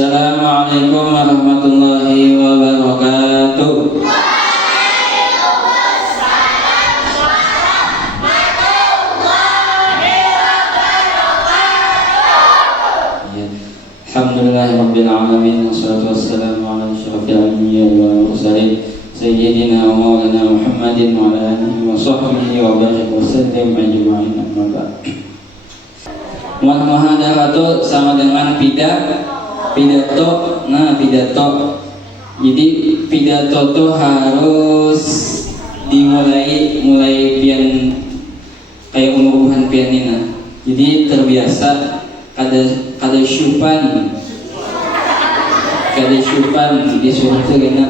Assalamualaikum warahmatullahi wabarakatuh. Alhamdulillahirabbil alamin wassalatu wassalamu ala asyrofil anbiya'i wal mursalin sayyidina wa maulana Muhammadin wa ala alihi wa sahbihi wa barik wa sallim ajma'in amma ba'd. Muhadaratu sama dengan pidato. Nah, pidato. Jadi pidato tuh harus dimulai pian kayak umuruhan pianina. Jadi terbiasa kada syupan disuruh tuh gana.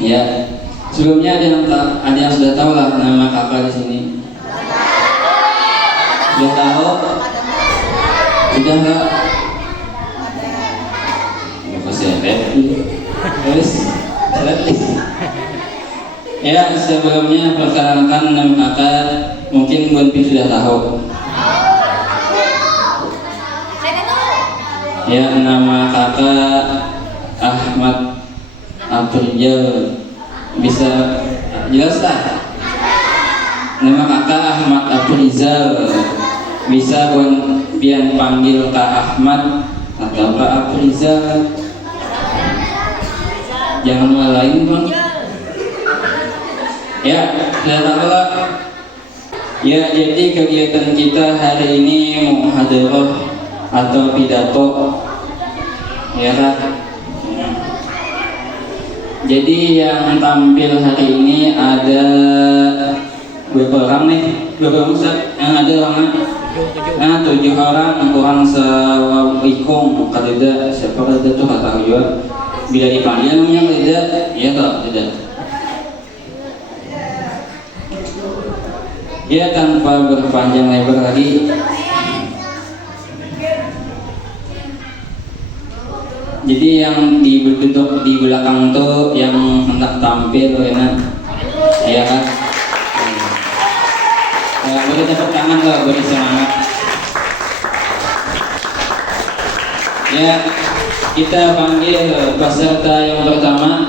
Ya, sebelumnya ada yang sudah tahu lah nama kakak di sini. Sudah tahu? Sudah nggak? Terus, ya sebelumnya perkenalkan nama kakak. Mungkin Bun Pi sudah tahu. Ya, nama kakak Ahmad Abdul. Bisa jelas tak? Nama kakak Ahmad Abdul. Bisa Bun pian panggil Kak Ahmad atau Kak Abdul. Jangan lain Bang. Ya, sudah tahu lah. Ya, jadi kegiatan kita hari ini muhadarah atau pidato, ya kan? Jadi yang tampil hari ini ada berapa orang nih? Berapa orang Ustaz? Yang ada orang? Nah, 7 orang, kurang sewikung. Kalau tidak, siapa ada tuh kata juga. Bila dipanggil namanya tidak, ya kalau tidak. Ya, tanpa berpanjang lebar lagi. Jadi yang duduk di belakang tuh yang hendak tampil, ya kan? Boleh tepuk tangan lah, boleh semangat. Ya, kita panggil peserta yang pertama.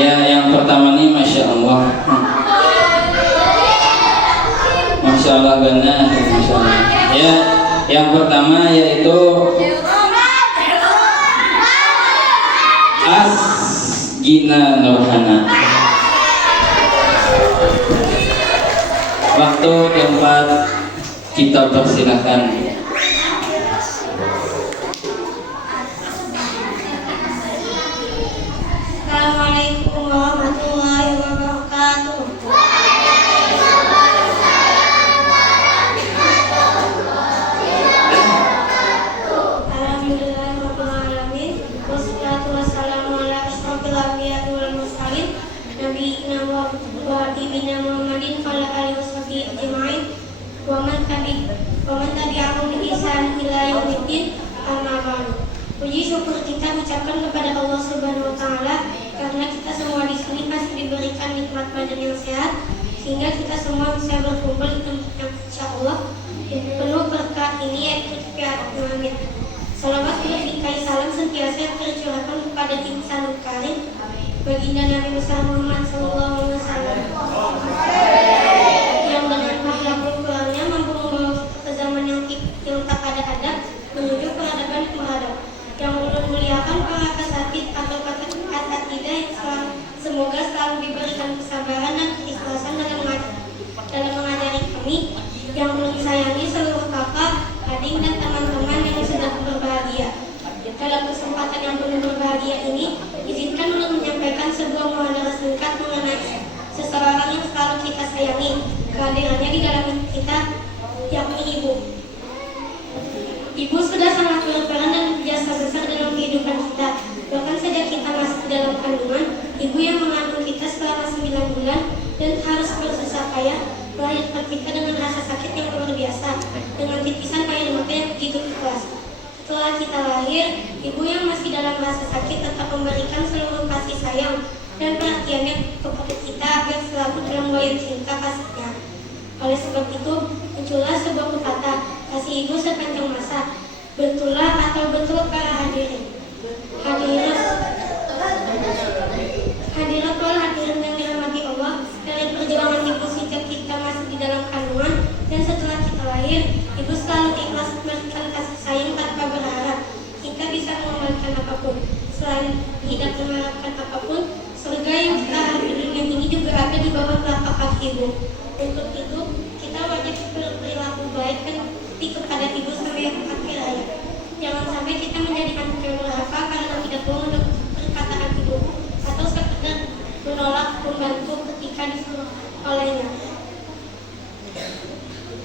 Ya, yang pertama nih, masya Allah. Masya Allah benar, masya Allah. Ya, yang pertama yaitu Asgina Nurhana. Waktu tempat kita persilakan. Assalamualaikum warahmatullahi wabarakatuh. Alhamdulillahirrahmanirrahim. Wassalatu wassalamu ala asyrofil anbiya'i wal mursalin nabiyina wa habibina Muhammadin wa ala alihi washabihi ajma'in wa man tabi'ahum bi ihsan ila yaumiddin amma ba'du. Puji syukur kita ucapkan kepada Allah Subhanahu wa taala karena kita semua di sini masih diberikan nikmat badan yang sehat sehingga kita semua bisa berkumpul di tempat yang insyaallah penuh berkah ini yaitu Amin. Salawat berlimpah salam sentiasa tercurahkan kepada insan karim baginda Nabi besar Muhammad sallallahu alaihi wasallam yang dengan makhluk Qur'annya mampu membawa kita ke zaman yang tak ada adab menuju peradaban yang beradab, yang memuliakan para kasatid atau kasatidah yang semoga selalu diberikan kesabaran dan keikhlasan dalam mengajari kami, yang menyayangi seluruh kakak, adik dan teman-teman yang sedang berbahagia. Dalam kesempatan yang penuh berbahagia ini, izinkan untuk menyampaikan sebuah muhadarah singkat mengenai seseorang yang selalu kita sayangi, kehadirannya di dalam kita, yakni ibu. Ibu sudah sangat berperan dan berjasa besar dalam kehidupan kita. Bahkan sejak kita masih dalam kandungan, ibu yang mengandung kita selama 9 bulan dan harus bersusah payah melahirkan kita dengan rasa sakit yang luar biasa, dengan titisan air mata yang begitu ikhlas. Setelah kita lahir, ibu yang masih dalam rasa sakit tetap memberikan seluruh kasih sayang dan perhatiannya kepada kita agar selalu dalam goyang cinta kasihnya. Oleh sebab itu, muncullah sebuah pepatah, kasih ibu sepanjang masa. Betullah atau betulkah hadirin? Hadirat wal hadirin yang dirahmati Allah, dari perjuangan ibu sejak kita masih di dalam kandungan dan setelah kita lahir, ibu selalu ikhlas memberikan kasih sayang tanpa berharap kita bisa mengembalikan apapun. Selain tidak mengharapkan apapun, surga yang kita harapkan dunia ini juga ada di bawah telapak kaki ibu. Untuk itu, kita wajib berperilaku baik dan kepada ibu sampai akhir hayat. Jangan sampai kita menjadi anak yang durhaka karena tidak mau mendengar perkataan ibu atau sekedar menolak membantu ketika disuruh olehnya.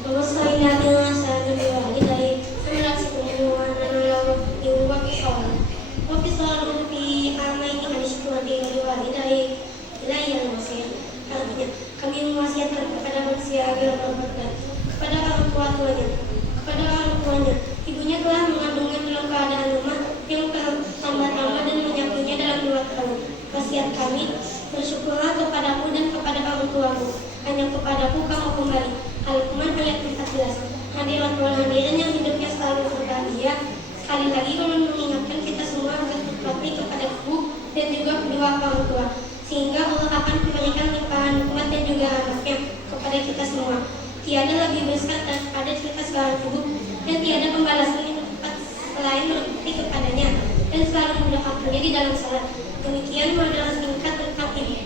Terus lainnya saya diwali dari sembilan hubungan analog diwakil soal. Wakil soal di amai ini hadis diwali dari wilayah Mesir. Artinya kami mewasiatkan kepada manusia agar berbuat kepada orang tuanya. Ibunya telah mengandungnya dalam keadaan lemah yang tambah-tambah dan menyakitnya dalam 2 tahun. Wasiat kami, bersyukurlah kepadaku dan kepada orang tuamu. Hanya kepadaku kamu kembali. Al-Quran ayat 14. Hadirat wal hadirin yang hidupnya selalu berbahagia. Sekali lagi kami mengingatkan kita semua agar berbakti kepada ibu dan juga kedua orang tua, sehingga Allah akan memberikan limpahan nikmat dan juga rahmatnya kepada kita semua. Tiada lebih besar daripada cerita seorang ibu dan tiada pembalasan yang tepat selain berbakti kepadanya dan selalu mendoakannya di dalam salat. Demikian adalah singkat tentang ibu.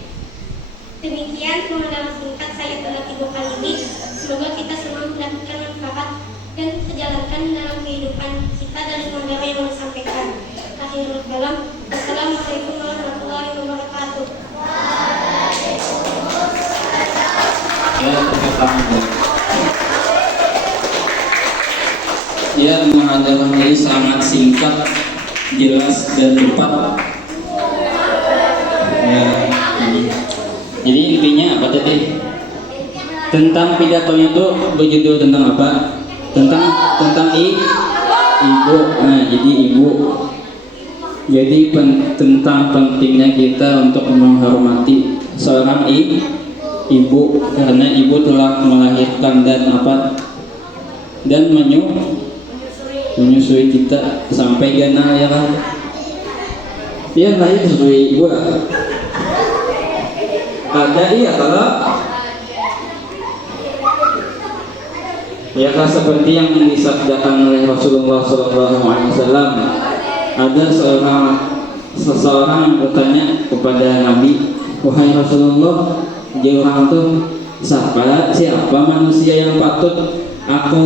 Demikian adalah singkat saya tentang ibu kali ini. Semoga kita semua mendapatkan manfaat dan terjalankan dalam kehidupan kita dari model yang disampaikan. Akhirul kalam. Wassalamualaikum warahmatullahi wabarakatuh. Ya, muhadharah ini sangat singkat, jelas dan tepat. Ya, jadi intinya apa tadi? Tentang pidatonya itu berjudul tentang apa? Tentang ibu. Nah, jadi ibu. Jadi tentang pentingnya kita untuk menghormati seorang ibu karena ibu telah melahirkan dan menyusui kita sampai jana ya kan. Dia lahir sesuai ibu. Ada kalau ya kan seperti yang disabdakan oleh Rasulullah SAW. Ada seseorang yang bertanya kepada Nabi, wahai Rasulullah, dia orang tuh siapa manusia yang patut aku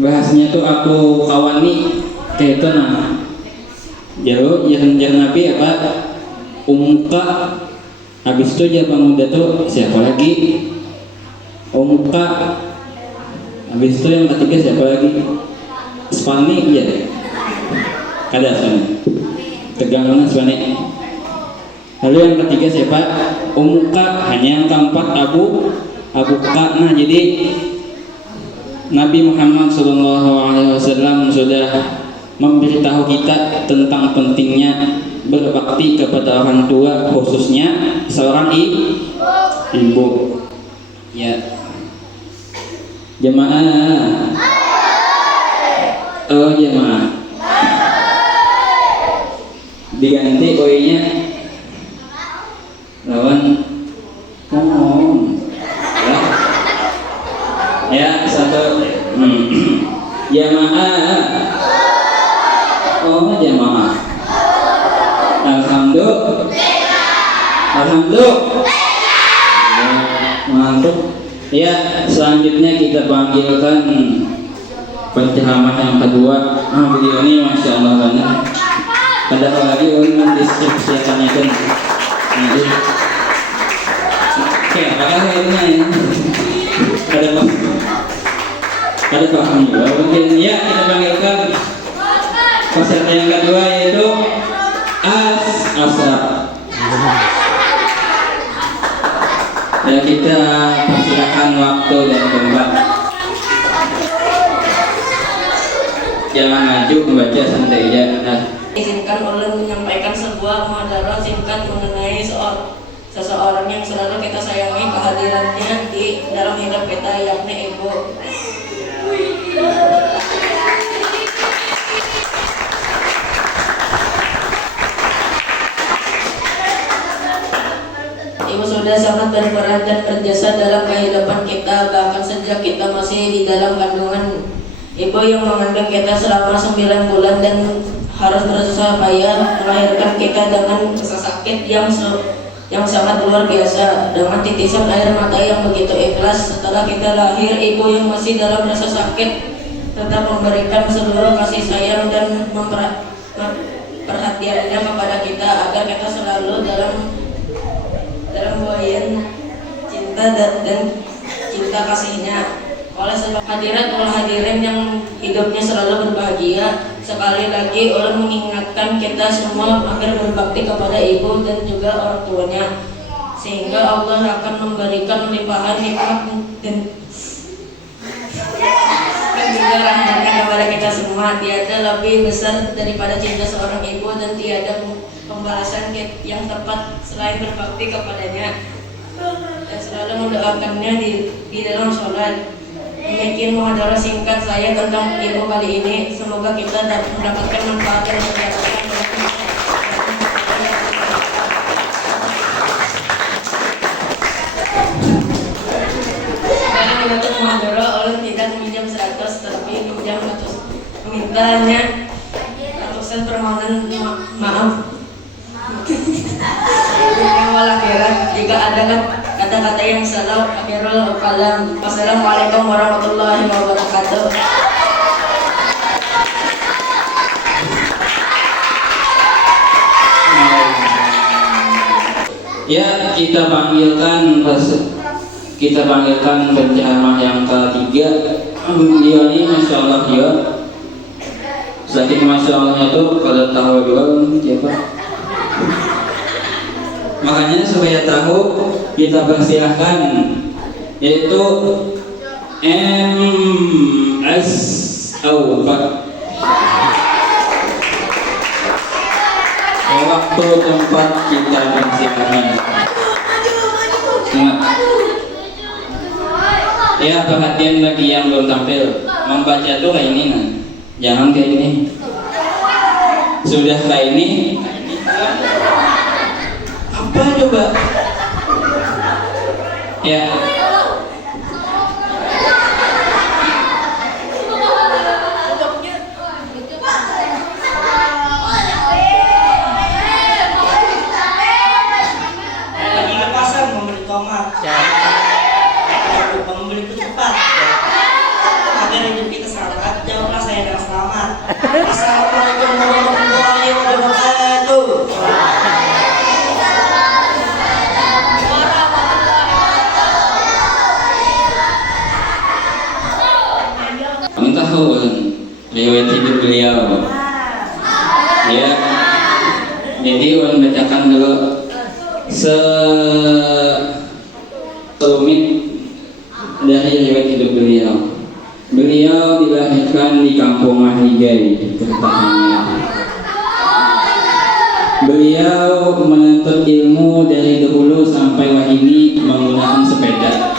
bahasnya tuh aku kawani kayak itu nah. Jauh yang Nabi apa? Umuka. Habis itu dia pemuda tuh siapa lagi? Umuka. Habis itu yang ketiga siapa lagi? Spani ya. Kada Spani. Tegang mana Spani? Lalu yang ketiga siapa? Umuka. Hanya yang keempat Abu Ka. Nah, jadi Nabi Muhammad SAW sudah memberitahu kita tentang pentingnya berbakti kepada orang tua, khususnya seorang ibu. Ya, jemaah. Oh jemaah. Diganti oinya lawan ngomong. Ya, satu. Jamaah. Oh, jamaah. Alhamdulillah. Mantap. Ya, selanjutnya kita panggilkan penceramah yang kedua. Beliau ini masya Allah banget. Padahal lagi mendeskripsikannya kan. Oke, apakah ini? Ada paham juga mungkin ya. Kita panggilkan peserta yang kedua yaitu Asra. Ya, kita persilakan waktu dan tempat. Jangan maju, membaca santai aja. Izinkan oleh menyampaikan sebuah muhadharah singkat mengenai seseorang yang selalu kita sayangi kehadirannya di dalam hidup kita, yakni ibu. Ibu sudah sangat berperan dan berjasa dalam kehidupan kita, bahkan sejak kita masih di dalam kandungan. Ibu yang mengandung kita selama 9 bulan dan harus bersusah payah melahirkan kita dengan rasa sakit yang sangat luar biasa, dengan titisan air mata yang begitu ikhlas. Setelah kita lahir, ibu yang masih dalam rasa sakit tetap memberikan seluruh kasih sayang dan perhatiannya kepada kita agar kita selalu dalam buayan cinta dan cinta kasihnya. Oleh sebab hadirat wal hadirin yang hidupnya selalu berbahagia, sekali lagi ulun mengingatkan kita semua agar berbakti kepada ibu dan juga orang tuanya, sehingga Allah akan memberikan limpahan nikmat dan juga rahmatnya kepada kita semua. Tiada lebih besar daripada cinta seorang ibu dan tiada pembalasan yang tepat selain berbakti kepadanya dan selalu mendoakannya di dalam sholat. Demikian muhadharah singkat saya tentang ibu kali ini. Semoga kita dapat mendapatkan manfaat yang dirasakan. Sekarang menutup muhadharah, ulun tidak meminjam 100, tetapi meminjam 100. Memintanya ratusan permohonan maaf. Wal akhirat, jika ada kata-kata yang salah, akhirul kalam. Wassalamualaikum warahmatullahi wabarakatuh. Ya, kita panggilkan penceramah yang ketiga. Dia ini masya Allah ya. Saking masya Allahnya tuh kalau tahu juga siapa. Makanya supaya tahu kita persilahkan, yaitu MS Awfa. Waktu tempat kita persilahkan. Ya, perhatian bagi yang belum tampil, membaca tuh kayak ini nah. Jangan kayak ini. Sudah kayak ini. Apa coba? Ya. Lagi ke pasar membeli tomat. Lupa membeli ketupat. Agar hidup kita selamat, jawablah saya dengan selamat. Assalamualaikum warahmatullahi wabarakatuh. Minta tahu riwayat hidup beliau. Ya, jadi ulun bacakan dulu sekelumit dari riwayat hidup beliau. Beliau dilahirkan di kampung Mahligai, terutama. Beliau menuntut ilmu dari dahulu sampai wahini menggunakan sepeda.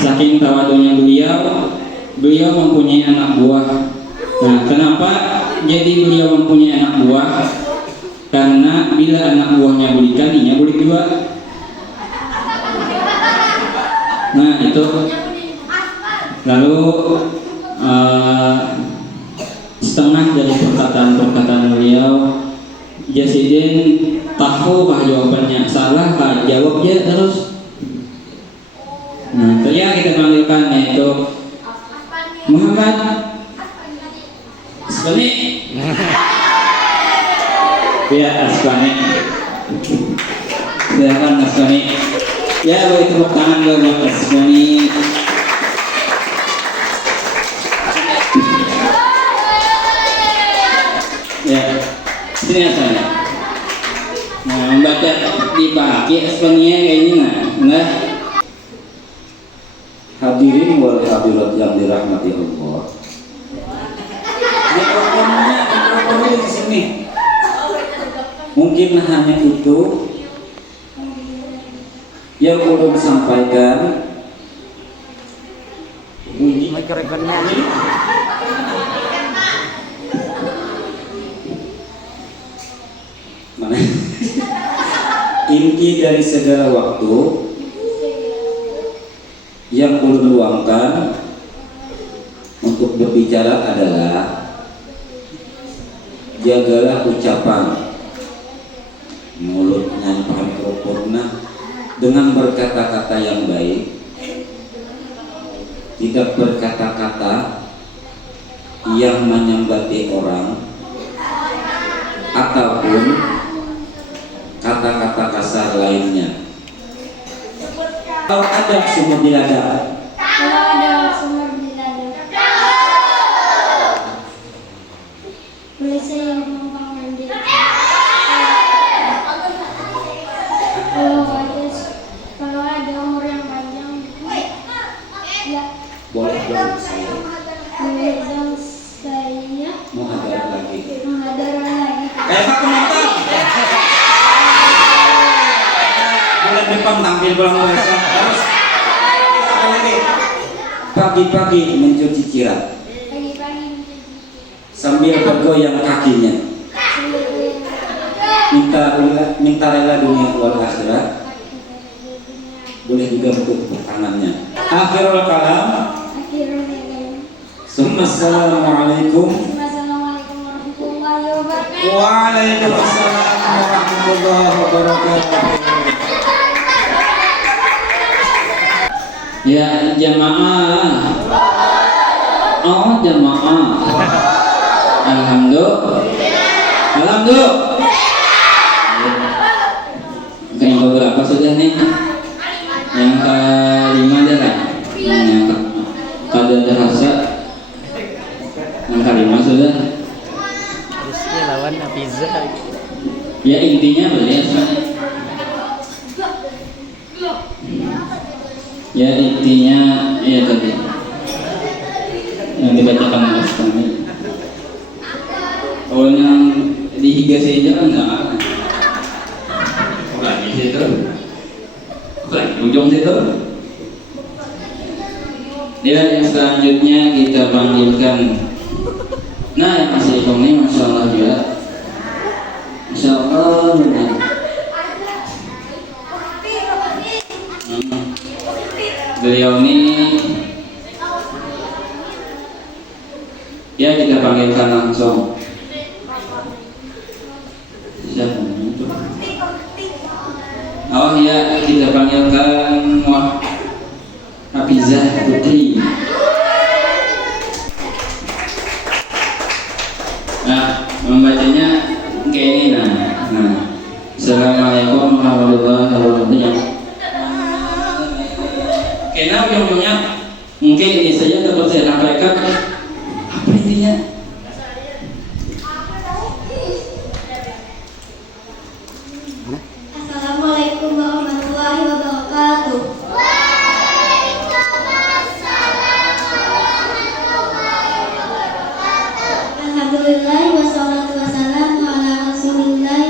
Saking tawadunya beliau mempunyai anak buah. Nah, kenapa jadi beliau mempunyai anak buah? Karena bila anak buahnya bulikan, dia bulik dua. Nah, itu. Lalu setengah dari perkataan beliau, Jasidin tahu kah jawabannya, salah kah jawabnya terus. Nah, yang kita panggilkan yaitu Muhammad Asfani. Ya, Asfani. Silakan Asfani. Ya, beri tepuk tangan buat Asfani. Ya, sini Asfani. Nah, membaca dipakai Asfani-nya kayak ini nah. Hadirin wal hadirat yang dirahmati Allah. Mikrofonnya di sini. Mungkin hanya itu yang ulun sampaikan. Mana? Inti dari segala waktu yang ulun luangkan untuk berbicara adalah jagalah ucapan mulutnya pakai mikrofon dengan berkata-kata yang baik, tidak berkata-kata yang menyambati orang ataupun kata-kata kasar lainnya. Kalau ada sumur di dada, Kalau ada sumur di dada, boleh saya numpang mandi. Kalau ada umur yang panjang, ya boleh dong saya boleh dong saya menghadap lagi. menghadap lagi. Kayak Pak penonton. Bulan depan tampil pulang Malaysia. Terus apa lagi? Pagi-pagi mencuci cirat Pagi-pagi sambil bergoyang kakinya, minta rela dunia wal akhirat. Boleh juga untuk tangannya. Akhirul kalam. akhirnya. Assalamualaikum Assalamualaikum warahmatullahi wabarakatuh. Waalaikumsalam warahmatullahi wabarakatuh. Ya jamaah. Oh jamaah. Alhamdulillah. Alhamdulillah. Yang beberapa sudah nih. Yang kelima dah lah. Yang kada terasa. Yang kelima sudah. Harusnya lawan Afiza. Ya intinya boleh. Ya intinya ya tadi yang dibacakan Mas kami. Oh yang dihiga saja kan enggak ada. Lagi situ. Lagi ujung situ. Ya yang selanjutnya kita panggilkan. Nah yang masih ikut ini Masya Allah ya. Masya Allah benar. Beliau ini ya kita panggilkan langsung. Siapa itu? Oh ya kita panggilkan Hafizah Putri. Nah membacanya kayak ini nah. Assalamualaikum warahmatullahi wabarakatuh. Karena ujung-ujungnya mungkin ini saja dapat saya sampaikan. Apa intinya? Assalamualaikum warahmatullahi wabarakatuh. Alhamdulillah wassalatu wassalamu ala Rasulillah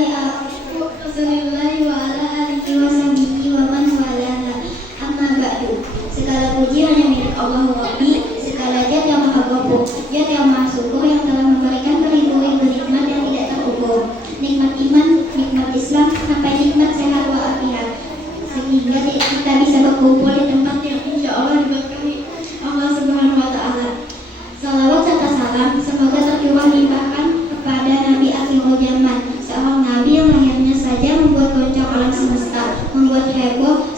wa ala alihi wa sahbihi wa man walana. Amma ba'du. Segala puji hanya milik Allah Rabbi, segala zat yang maha kuasa, zat yang maha syukur yang telah memberikan beribu-ribu nikmat yang tidak terukur. Nikmat iman, nikmat Islam, sampai nikmat sehat walafiat, sehingga kita bisa berkumpul di tempat yang insya Allah diberkahi Allah Subhanahu wa Ta'ala. Salawat serta salam semoga tercurah limpahkan kepada Nabi akhirul zaman, seorang Nabi yang lahirnya saja membuat goncang alam semesta, membuat heboh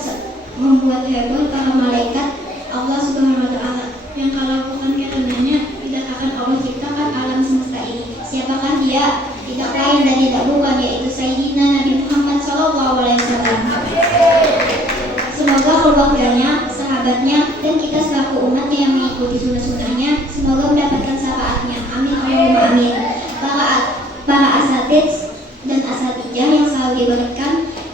para malaikat Allah Subhanahu wa Ta'ala, yang kalau bukan karenanya tidak akan Allah ciptakan alam semesta ini. Siapakah dia? Tidak lain dan tidak bukan, yaitu Sayyidina Nabi Muhammad SAW. Semoga keluarganya, sahabatnya, dan kita selaku umatnya yang mengikuti sunnah-sunnahnya semoga mendapatkan syafaatnya. Amin Allahumma amin. Para asatidz dan asatijah yang selalu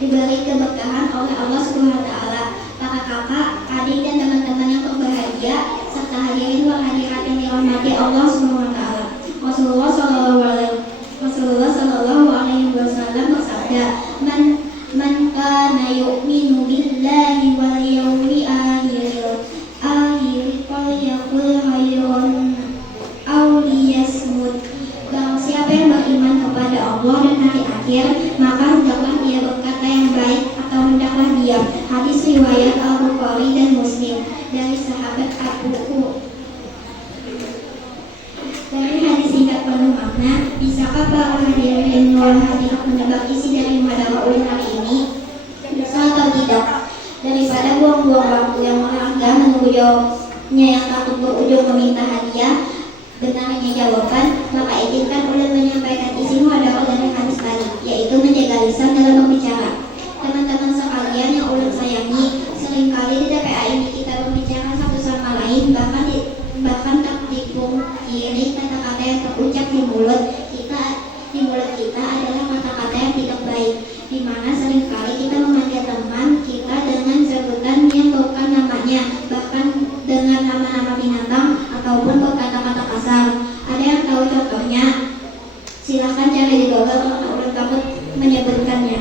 diberi keberkahan oleh Allah Subhanahu wa Ta'ala, para kakak, adik, dan teman-teman yang berbahagia, serta hadirin wal hadirat yang dirahmati Allah Subhanahu wa Ta'ala. Rasulullah sallallahu alaihi wasallam beliaunya yang takut berujung meminta hadiah benarnya jawaban, maka izinkan ulun menyampaikan isi muhadharah dari hadis tadi, yaitu menjaga lisan dalam berbicara. Teman-teman sekalian yang ulun sayangi, seringkali di TPA ini kita berbicara satu sama lain, bahkan tak dipungkiri kata-kata yang terucap di mulut kita adalah kata-kata yang tidak baik, di mana seringkali kita memanggil teman kita dengan sebutan yang bukan namanya, bahkan dengan nama-nama binatang ataupun berkata-kata kasar. Ada yang tahu contohnya? Silahkan cari di Google karena ulun takut menyebutkannya.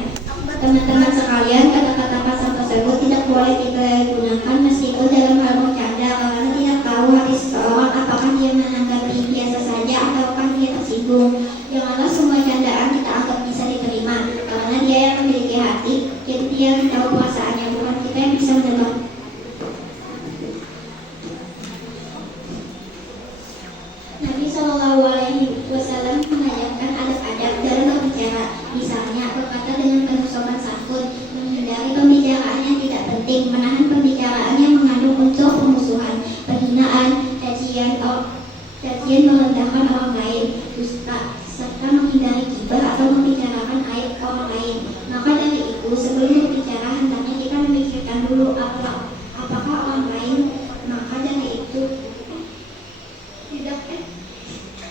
Teman-teman sekalian, kata-kata kasar tersebut tidak boleh kita gunakan meskipun dalam hal bercanda, karena tidak tahu hati seseorang apakah dia menanggapi biasa saja ataukah dia tersinggung. Janganlah semua candaan kita anggap bisa diterima, karena dia yang memiliki hati, jadi dia yang tahu perasaannya, bukan kita yang bisa menebak. Nabi Shallallahu Alaihi Wasallam mengajarkan adab-adab dalam berbicara, misalnya berkata dengan penuh sopan santun, menghindari pembicaraan yang tidak penting, menahan pembicaraan yang mengandung unsur permusuhan, penghinaan, cacian merendahkan orang lain, dusta, serta menghindari gibah atau membicarakan aib orang lain. Maka dari itu, sebelum berbicara hendaknya kita memikirkan dulu apakah orang lain. Maka dari itu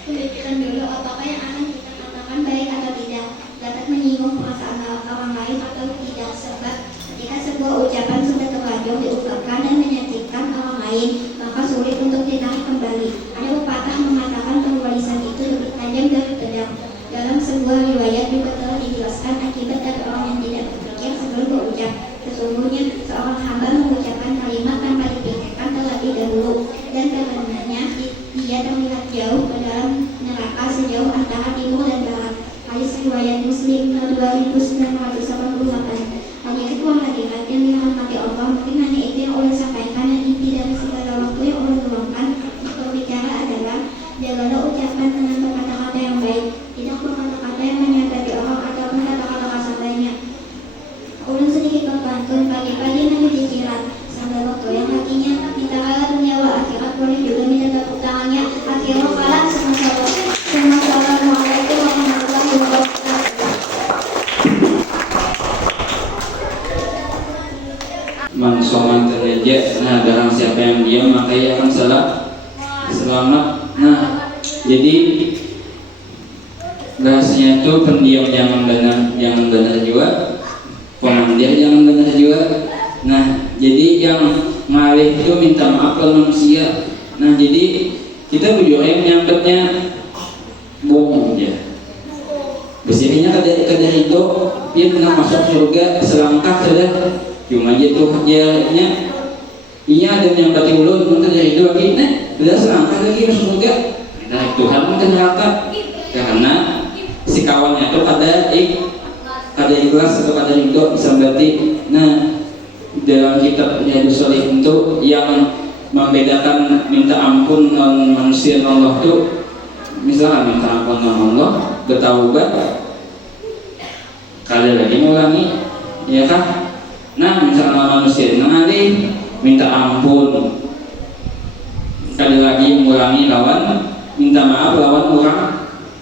memikirkan dulu apakah yang akan kita katakan baik atau tidak, dapat menyinggung perasaan orang lain atau tidak, sebab ketika sebuah ucapan sudah terlanjur diungkapkan dan menyakitkan orang lain, maka sulit untuk ditarik kembali. Ada pepatah mengatakan bahwa lisan itu lebih tajam dari pedang. Dalam sebuah riwayat juga telah dijelaskan akibat dari orang yang tidak berpikir sebelum berucap. Sesungguhnya seorang hamba mengucapkan kalimat tanpa dipikirkan terlebih dahulu, dan karenanya dia terlihat jauh ke dalam neraka sejauh antara timur dan barat. Hadis riwayat Muslim 2988. Hadirin hadirat yang dirahmati Allah, mungkin hanya itu yang ulun sampaikan, dan inti dari segala waktu yang ulun luangkan berbicara adalah jagalah ucapan dengan kata-kata yang baik, tidak berkata-kata yang menyakiti orang ataupun kata-kata kasar lainnya. Ulun sedikit berpantun, pagi-pagi menuju jiran sambil waktu yang hatinya minta kalah dunia wa akhirat, boleh juga minta tepuk tangannya. Akhirul kalam. Assalamualaikum warahmatullahi wabarakatuh. Man shoman terreja, nah barang siapa yang diam maka ia akan selamat. Nah, jadi bahasanya itu pendiam jangan benar juga, pemandir jangan benar juga. Nah, jadi yang ngalih itu minta maaf ke manusia. Nah, jadi kita bujur yang nyambetnya bohong aja. Bersihnya kadar itu dia pernah masuk surga selangkah sudah. Cuma aja tuh jaraknya iya ada yang berarti ulun mungkin dari itu lagi udah selangkah lagi masuk surga dari Tuhan mungkin neraka, karena si kawannya itu kada ikhlas atau kada ridho bisa berarti. Nah, dalam kitab Riyadhus Shalihin itu yang membedakan minta ampun manusia Allah itu, misalkan minta ampun Allah bertaubat kada lagi ngulangi, ya kah? Nah, misalnya manusia ngalih minta ampun sekali lagi mengulangi lawan minta maaf lawan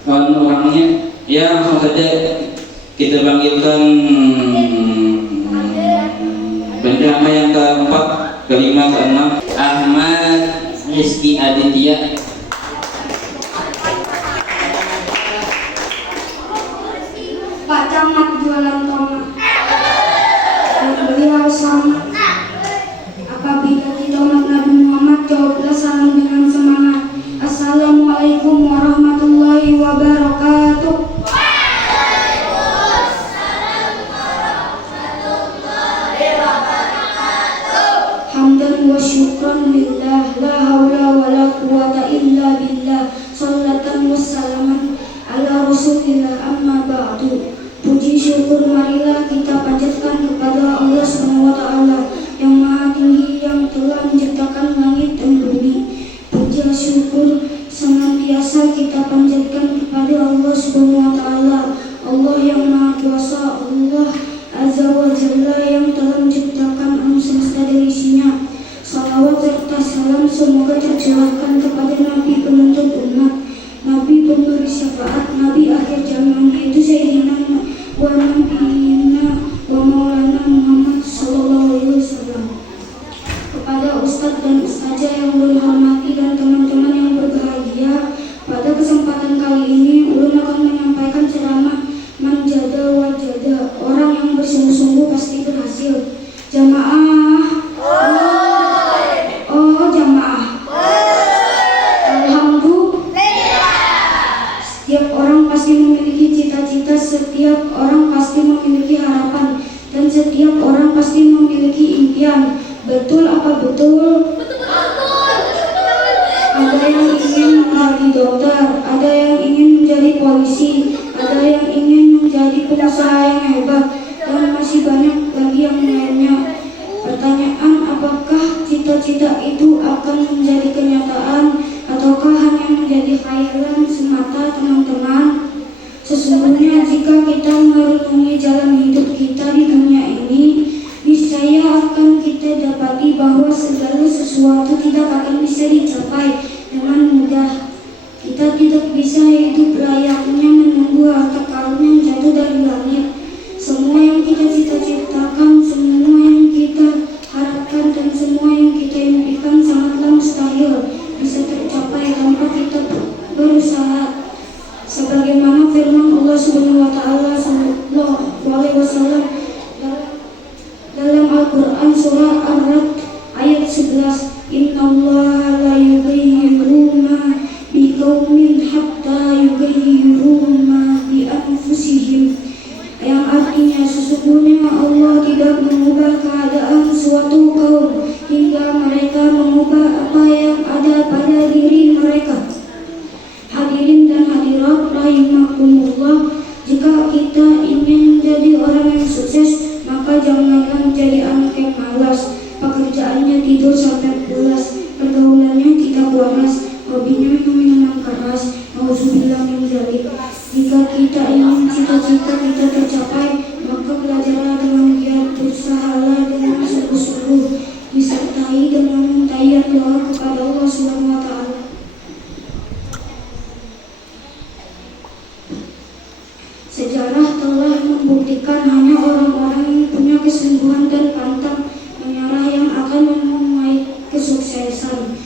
orangnya, ya langsung saja kita panggilkan bendera yang keempat, kelima, keenam, Ahmad Rizky Aditya. Pak Camat jualan tomat. Beliau sama. Apabila di tomat Nabi Muhammad, jawablah salam dengan semangat. Assalamualaikum warahmatullahi wabarakatuh. Waalaikumsalam warahmatullahi wabarakatuh. Hamdan wa syukran lillah, la haula wa la quwata illa salam semoga tercurahkan kepada Nabi penuntut umat, Nabi pemberi syafaat, Nabi akhir zaman, yaitu Sayyidina wa Nabiyina wa Maulana Muhammad sallallahu alaihi wasallam. Kepada Ustadz dan Ustazah yang ulun hormati dan teman-teman yang berbahagia, pada kesempatan kali ini ulun akan menyampaikan ceramah manjada wajada, orang yang bersungguh-sungguh pasti berhasil. Jamaah, oh jamaah, alhamdulillah. Setiap orang pasti memiliki cita-cita, setiap orang pasti memiliki harapan, dan setiap orang pasti memiliki impian. Betul apa betul? Ada yang ingin menjadi dokter, ada yang ingin menjadi polisi, ada yang ingin menjadi pengusaha yang hebat, dan masih banyak lagi yang lainnya. Pertanyaan, apakah cita-cita itu akan menjadi kenyataan ataukah hanya menjadi khayalan semata, teman-teman? Sesungguhnya jika kita merenungi jalan hidup kita di dunia ini, niscaya akan kita dapati bahwa segala sesuatu tidak akan bisa dicapai dengan mudah. Kita tidak bisa hidup layaknya menunggu harta karun yang jatuh dari langit. Semua yang kita cita-citakan, semua yang kita harapkan, dan semua yang kita impikan sangatlah mustahil bisa tercapai tanpa kita berusaha. Sebagaimana firman Allah Subhanahu wa taala sallallahu alaihi wasallam dalam Al-Quran surah Ar-Ra'd ayat 11, Innallaha la yughayyiru ma biqaumin hatta yughayyiru ma bi anfusihim, yang artinya sesungguhnya Allah tidak mengubah keadaan suatu kaum hingga mereka mengubah apa yang ada pada diri mereka. Hadirin dan hadirat rahimakumullah, jika kita ingin menjadi orang yang sukses, maka janganlah menjadi anak yang malas, pekerjaannya tidur sampai pulas, pergaulannya tidak waras, hobinya minum keras, nauzubillah min dzalik. Jika kita ingin cita-cita kita tercapai, maka belajarlah dengan giat, berusahalah dengan sungguh-sungguh, disertai dengan untayan doa kepada Allah Subhanahu wa taala. Sejarah telah membuktikan hanya orang-orang yang punya kesungguhan dan pantang menyerah yang akan menuai kesuksesan.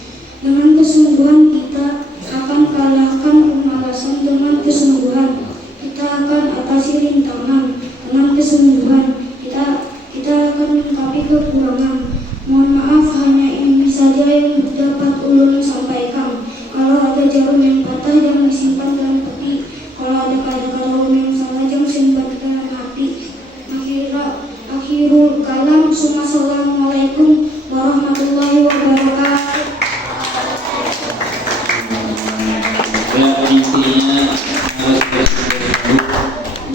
Dengan kesungguhan kita akan kalahkan kemalasan, dengan kesungguhan kita akan atasi rintangan, dengan kesungguhan kita akan melengkapi kekurangan. Mohon maaf, hanya ini saja yang dapat ulun sampaikan. Kalau ada jarum yang patah jangan disimpan dalam peti. Kalau ada kata-kata ulun yang salah jangan simpan dalam hati. Akhirul kalam, assalamualaikum warahmatullahi wabarakatuh. Ya, intinya harus bersungguh-sungguh.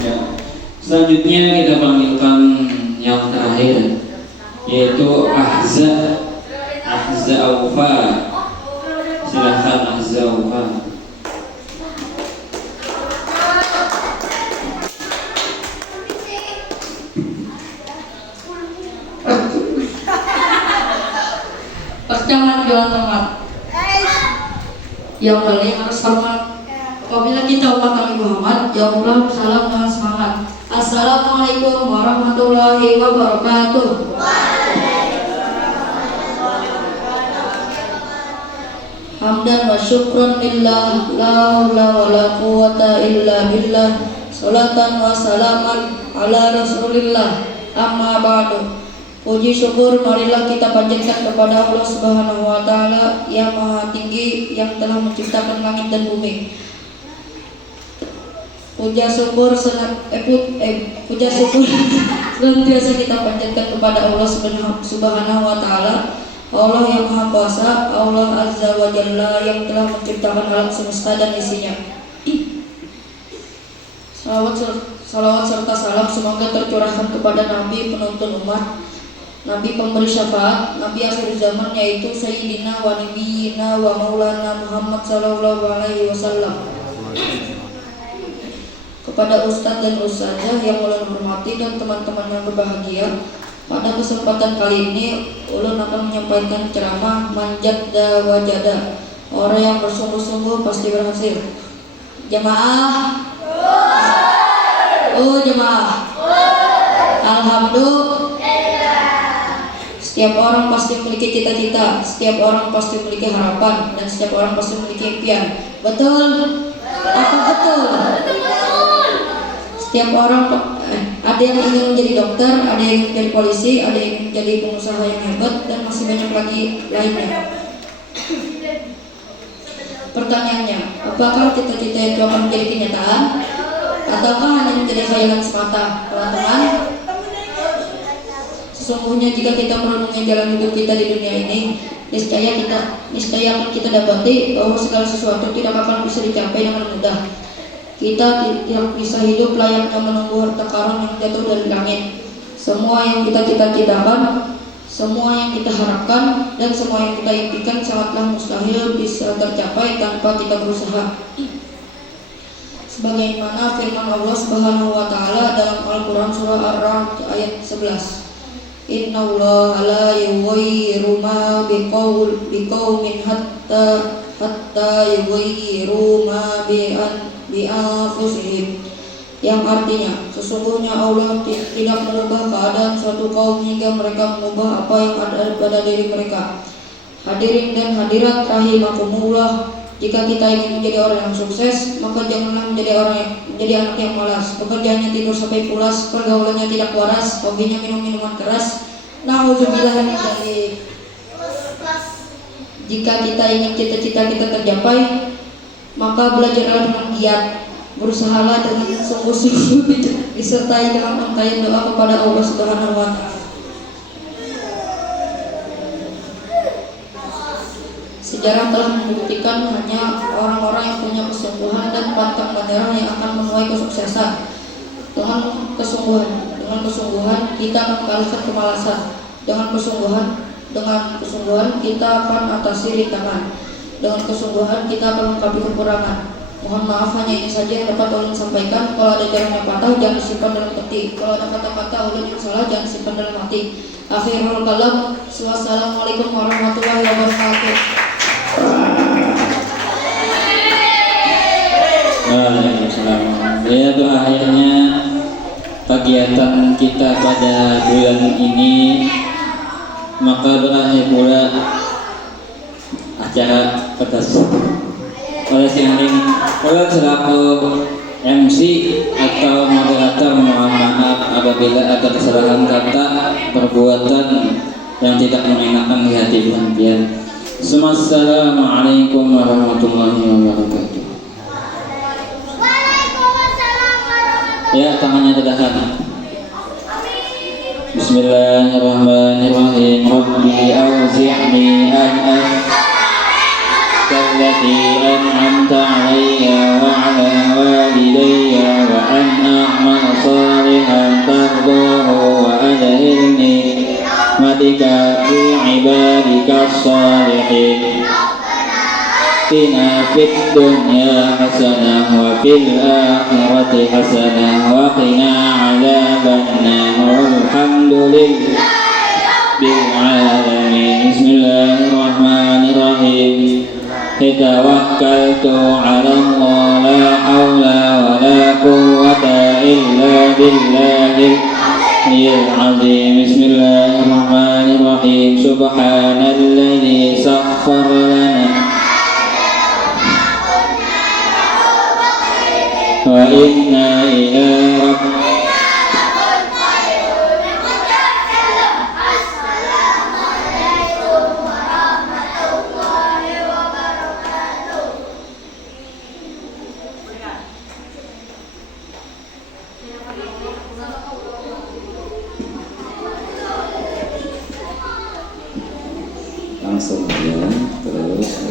Ya. Selanjutnya kita panggilkan yang terakhir, yaitu Ahza Aufa. Silahkan Ahza Aufa. Pertama jalan teman yang paling harus hormat. Apabila kita umat Nabi Muhammad, ya Allah salam dengan semangat. Assalamualaikum warahmatullahi wabarakatuh. Hamdan wa syukran lillah, la haula wa la quwwata illa billah. Salatan wa salaman ala Rasulillah. Amma ba'du. Puji syukur marilah kita panjatkan kepada Allah Subhanahu wa taala yang Maha Tinggi, yang telah menciptakan langit dan bumi. Puja syukur senantiasa kita panjatkan kepada Allah Subhanahu wa taala, Allah yang Maha Kuasa, Allah Azza wa Jalla yang telah menciptakan alam semesta dan isinya. Salawat serta salam semoga tercurahkan kepada Nabi penuntun umat, Nabi pemberi syafaat, Nabi akhir zaman, yaitu Sayyidina wa Nabiyina wa Maulana Muhammad sallallahu alaihi wasallam. Kepada Ustadz dan Ustazah yang ulun hormati dan teman-teman yang berbahagia, Pada kesempatan kali ini, ulun akan menyampaikan ceramah manjat wajada. Orang yang bersungguh-sungguh pasti berhasil. Jemaah. Oh jemaah. Alhamdulillah. Setiap orang pasti memiliki cita-cita, setiap orang pasti memiliki harapan, dan setiap orang pasti memiliki impian. Betul? Apa betul? Setiap orang ada yang ingin menjadi dokter, ada yang ingin menjadi polisi, ada yang ingin menjadi pengusaha yang hebat, dan masih banyak lagi lainnya. Pertanyaannya, apakah cita-cita itu akan menjadi kenyataan, ataukah hanya menjadi khayalan semata? Teman-teman, sesungguhnya jika kita merenungi jalan hidup kita di dunia ini, niscaya akan kita dapati bahwa segala sesuatu tidak akan bisa dicapai dengan mudah. Kita tidak bisa hidup layaknya menunggu harta karun yang jatuh dari langit. Semua yang kita cita-citakan, semua yang kita harapkan, dan semua yang kita impikan sangatlah mustahil bisa tercapai tanpa kita berusaha. Sebagaimana firman Allah Subhanahu wa taala dalam Al-Qur'an surah Ar-Ra'd ayat 11. Innallaha la yughayyiru ma biqaumin hatta yughayyiru ma bi anfusihim, yang artinya sesungguhnya Allah tidak mengubah keadaan suatu kaum hingga mereka mengubah apa yang ada pada diri mereka. Hadirin dan hadirat rahimakumullah, jika kita ingin menjadi orang yang sukses, maka janganlah menjadi anak yang malas, pekerjaannya tidur sampai pulas, pergaulannya tidak waras, hobinya minum minuman keras. Nauzubillah min dzalik. Jika kita ingin cita-cita kita tercapai, maka belajarlah dengan giat, berusahalah dengan sungguh-sungguh, disertai dengan rangkaian doa kepada Allah Subhanahu wa taala. Sejarah telah membuktikan hanya orang-orang yang punya kesungguhan dan pantang menyerah yang akan menuai kesuksesan. Dengan kesungguhan kita akan mengalahkan kemalasan. Dengan kesungguhan kita akan atasi rintangan. Dengan kesungguhan kita akan mengkapi kekurangan. Mohon maaf, hanya ini saja yang dapat ulun sampaikan. Kalau ada jalan yang patah, jangan disimpan dalam peti. Kalau ada kata-kata ulun yang salah, jangan disimpan dalam hati. Akhirul kalam. Wassalamualaikum warahmatullahi wabarakatuh. Waalaikumsalam. Ya, itu akhirnya kegiatan kita pada bulan ini, maka berakhir pula acara petas. Oleh yang oleh selaku MC atau moderator, mohon maaf apabila ada kesalahan kata, perbuatan yang tidak mengenakan di hati penantian. Assalamualaikum warahmatullahi wabarakatuh. Ya, tangannya terdekat. Bismillahirrahmanirrahim. Rabbi auzi'ni an التي أنعمت علي وعلى والدي وأن أعمل صالحا ترضاه وأدخلني برحمتك في عبادك الصالحين. آتنا في الدنيا حسنة وفي الآخرة حسنة وقنا عذاب النار والحمد لله بالعالمين. بسم الله الرحمن الرحيم. توكلت على الله لا حول ولا قوة إلا بالله العلي العظيم. بسم الله الرحمن الرحيم. سبحان الذي سخر لنا وإنا إلى ربنا langsung ya, terus